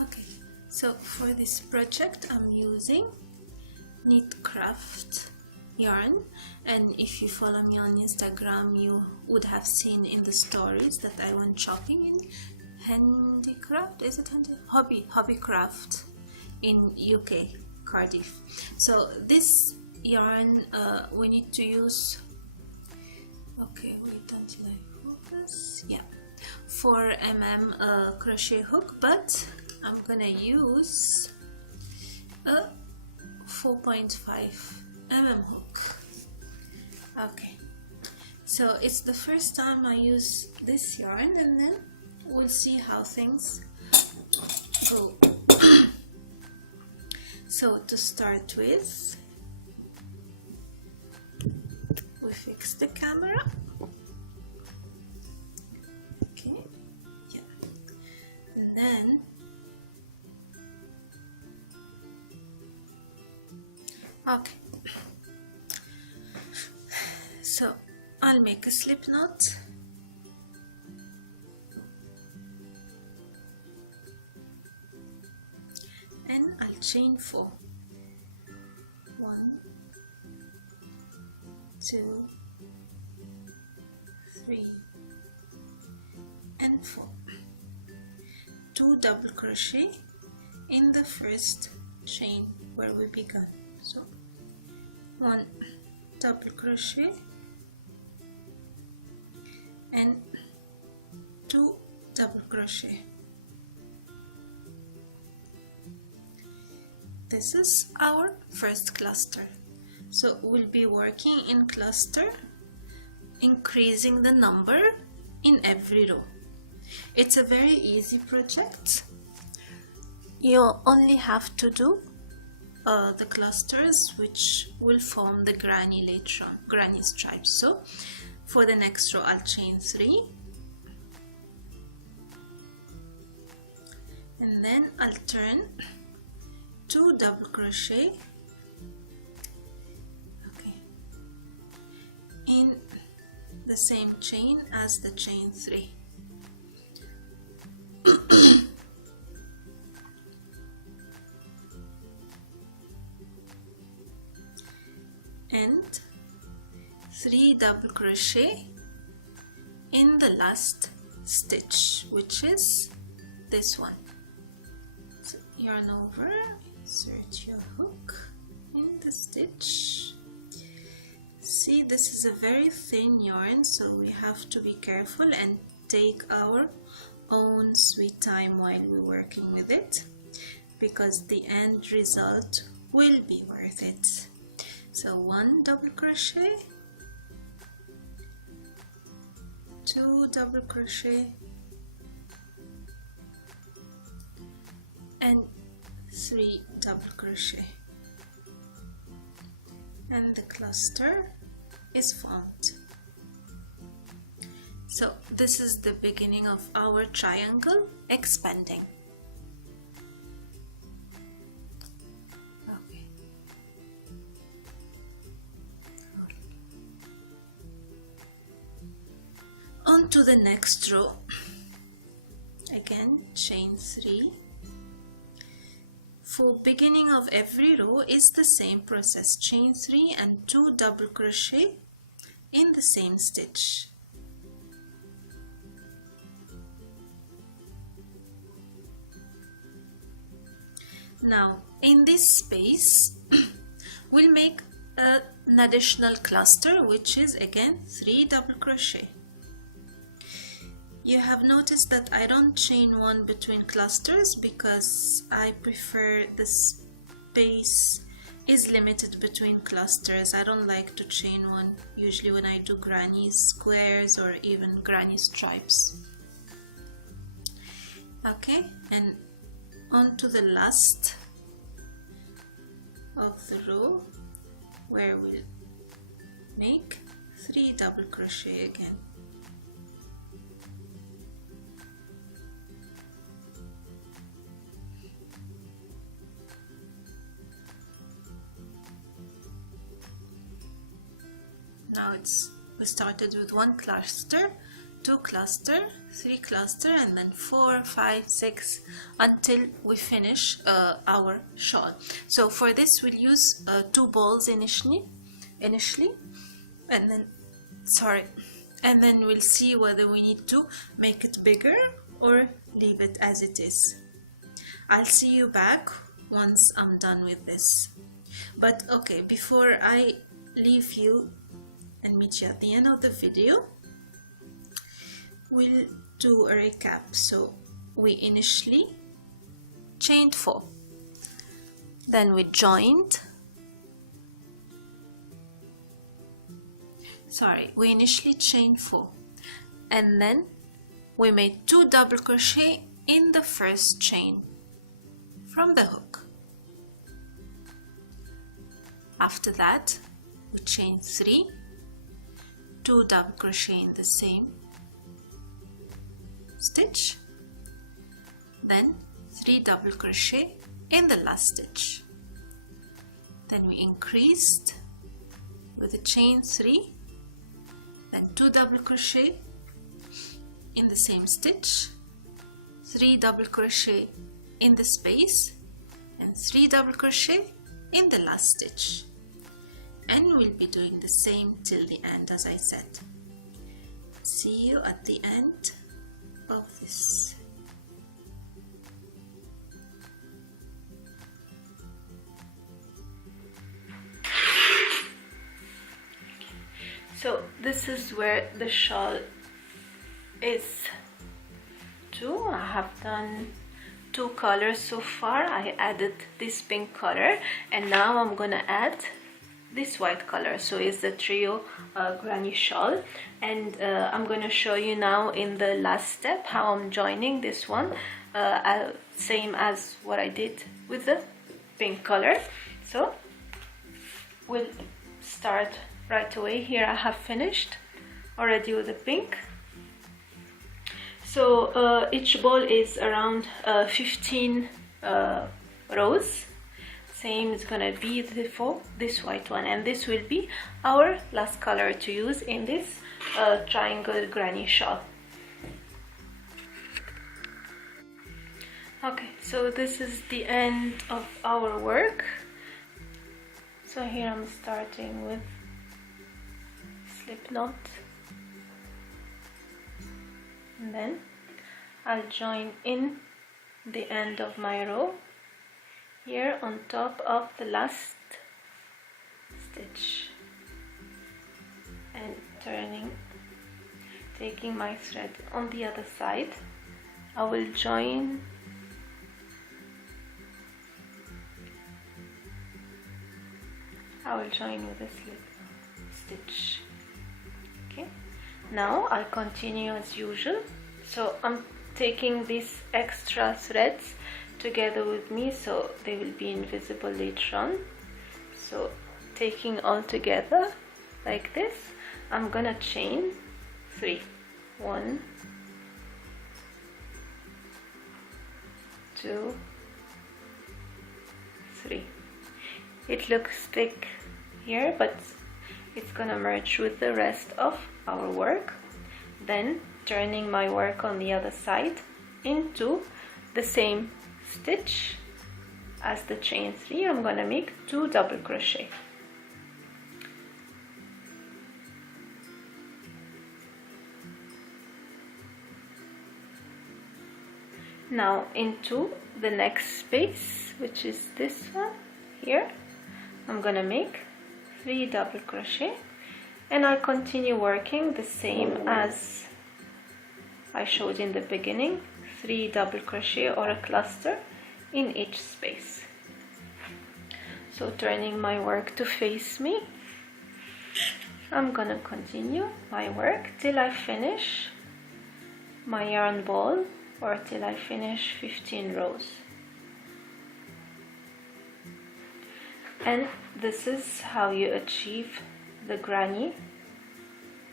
Okay, so for this project I'm using knit craft yarn, and if you follow me on Instagram you would have seen in the stories that I went shopping in handicraft, is it hobbycraft in UK, Cardiff. So this yarn we need to use, okay, we don't like focus, yeah, 4mm crochet hook, but I'm gonna use a 4.5mm hook. Okay, so it's the first time I use this yarn, and then we'll see how things go. So to start with, we fix the camera. Okay, yeah, and then okay, so I'll make a slip knot, and I'll chain 4. 1, 2, 3 and 4. 2 double crochet in the first chain where we began. So 1 double crochet and 2 double crochet. This is our first cluster. So we'll be working in cluster, increasing the number in every row. It's a very easy project. You only have to do the clusters which will form the granny later on, granny stripes. So for the next row I'll chain 3, and then I'll turn 2 double crochet, okay, in the same chain as the chain 3. And 3 double crochet in the last stitch, which is this one. So yarn over, insert your hook in the stitch. See, this is a very thin yarn, so we have to be careful and take our own sweet time while we're working with it, because the end result will be worth it. So 1 double crochet, 2 double crochet and 3 double crochet, and the cluster is formed. So this is the beginning of our triangle expanding. Okay. On to the next row. Again, chain 3. For beginning of every row is the same process, chain 3 and 2 double crochet in the same stitch. Now in this space we'll make an additional cluster, which is again 3 double crochet. You have noticed that I don't chain 1 between clusters because I prefer the space is limited between clusters. I don't like to chain 1 usually when I do granny squares or even granny stripes. Okay, and on to the last of the row where we'll make 3 double crochet again. Now we started with 1 cluster 2 cluster, 3 cluster, and then 4, 5, 6 until we finish our shawl. So for this we'll use 2 balls initially, and then we'll see whether we need to make it bigger or leave it as it is. I'll see you back once I'm done with this. But okay, before I leave you and meet you at the end of the video, we'll do a recap. So we initially chained 4, then we initially chained 4, and then we made 2 double crochet in the first chain from the hook. After that we chain 3, 2 double crochet in the same stitch, then 3 double crochet in the last stitch. Then we increased with a chain 3, then 2 double crochet in the same stitch, 3 double crochet in the space, and 3 double crochet in the last stitch. And we'll be doing the same till the end, as I said. See you at the end of this. So this is where the shawl is to. I have done 2 colors so far. I added this pink color, and now I'm gonna add this white color. So it's the trio granny shawl, and I'm gonna show you now in the last step how I'm joining this one, same as what I did with the pink color. So we'll start right away. Here I have finished already with the pink. So each ball is around 15 rows. Same is gonna be for this white one, and this will be our last color to use in this triangle granny shawl. Okay, so this is the end of our work. So here I'm starting with slip knot, and then I'll join in the end of my row here on top of the last stitch, and taking my thread on the other side, I will join with a slip stitch. Okay, now I'll continue as usual. So I'm taking these extra threads together with me so they will be invisible later on. So taking all together like this, I'm gonna chain 3. 1, 2, 3. It looks thick here, but it's gonna merge with the rest of our work. Then turning my work on the other side into the same stitch as the chain 3, I'm gonna make 2 double crochet. Now into the next space, which is this one here, I'm gonna make 3 double crochet, and I'll continue working the same as I showed in the beginning, 3 double crochet or a cluster in each space. So turning my work to face me, I'm gonna continue my work till I finish my yarn ball, or till I finish 15 rows. And this is how you achieve the granny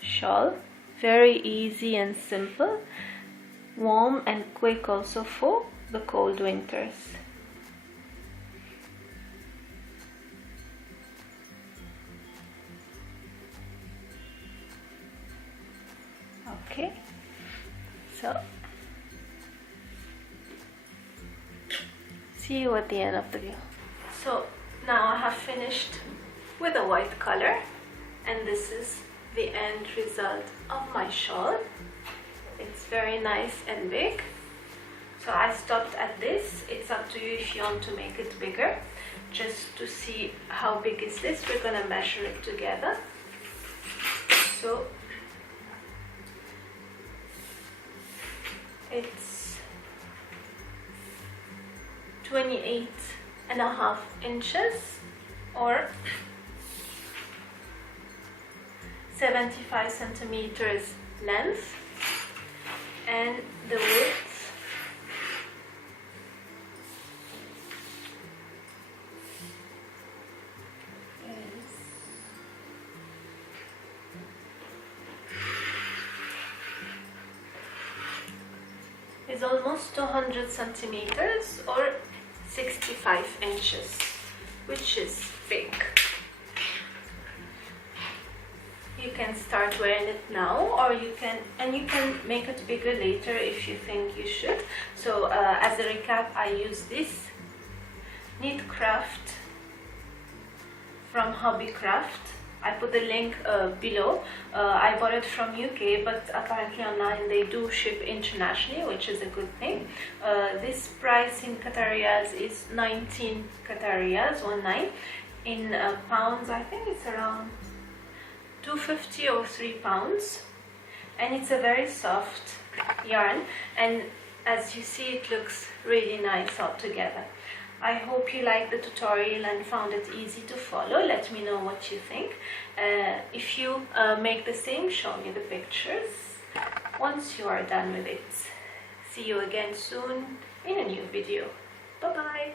shawl. Very easy and simple, warm and quick also for the cold winters. Okay, So see you at the end of the video. So now I have finished with the white color, and this is the end result of my shawl. It's very nice and big. So I stopped at this. It's up to you if you want to make it bigger. Just to see how big is this, we're gonna measure it together. So it's 28.5 inches or 75 centimeters length, and the width is almost 200 centimeters or 65 inches, which is big. You can start wearing it now, or you can make it bigger later if you think you should. So as a recap, I use this knit craft from Hobbycraft. I put the link below. I bought it from UK, but apparently online they do ship internationally, which is a good thing. This price in Qatariyas is 19 Qatariyas, 19. In pounds, I think it's around 250 or 3 pounds. And it's a very soft yarn, and as you see, it looks really nice all together. I hope you liked the tutorial and found it easy to follow. Let me know what you think. If you make the same, show me the pictures once you are done with it. See you again soon in a new video. Bye bye.